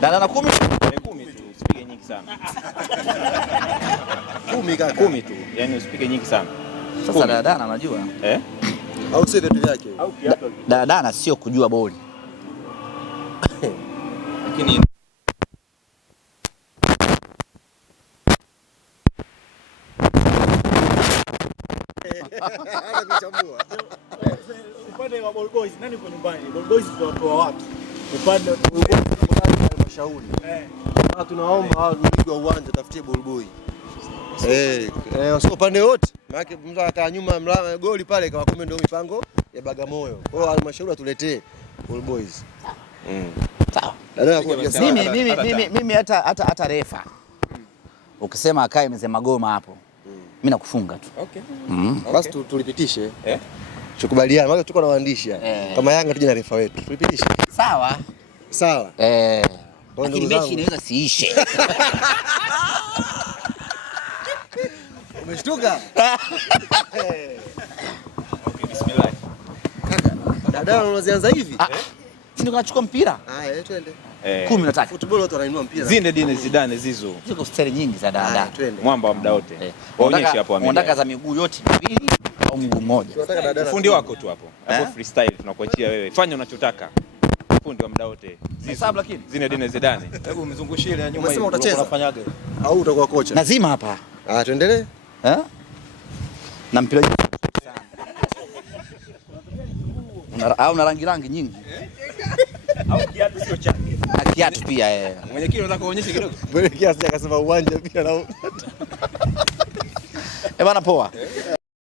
Dada na 10? 10 tu, usipige nyingi sana. 10 kaka. 10 tu. Yaani usipige nyingi sana. Sasa dada anajua. Au sio vitu vyake. Au kiatu. Dada sio kujua boli. Lakini kuchambua. Upande wa Ball Boys nani uko nyumbani? Ball Boys tunatoa wapi? Upande wa halmashauri. Tunaomba hao mmiliki wa uwanja tafutie Ball Boy. Sio upande wote. Maana mtu akaa nyuma mlango goli pale kama kumbe ndio mipango ya Bagamoyo. Kwa hiyo halmashauri atuletee Ball Boys. Sawa. Mimi hata refa. Ukisema akae mzee Magoma hapo. Mimi nakufunga tu. Okay. Basi tulipitishe. Tukubaliane, maana tuko na waandishi kama Yanga tuje na refa wetu. Tulipitishe. Sawa. Sawa. Lakini mechi inaweza siishe. Umeshtuka? Okay, bismillah. Dada unazianza hivi? Ndio kanachukua mpira. Twende. 13. Football watu wanainua mpira. Zinedine Zidane Zizo. Ziko stari nyingi za dada. Twende. Mwamba wa muda wote. Waonyeshe hapo Amelia. Unataka za miguu yote miwili au mguu mmoja? Tunataka dada. Fundi wako tu hapo. Hapo freestyle tunakuachia wewe. Fanya unachotaka. Fundi wa muda wote. Hesabu lakini. Zinedine Zidane. hebu mzungushie ile nyuma Umesema utacheza? unafanyaje? Au utakuwa kocha? Lazima hapa. Tuendelee. Na mpira au na rangi nyingi. Au kiatu sio chake. Na kiatu pia Mwenyekiti unataka kuonyesha kidogo? Mbele kiasi akasema uwanja pia na bana poa.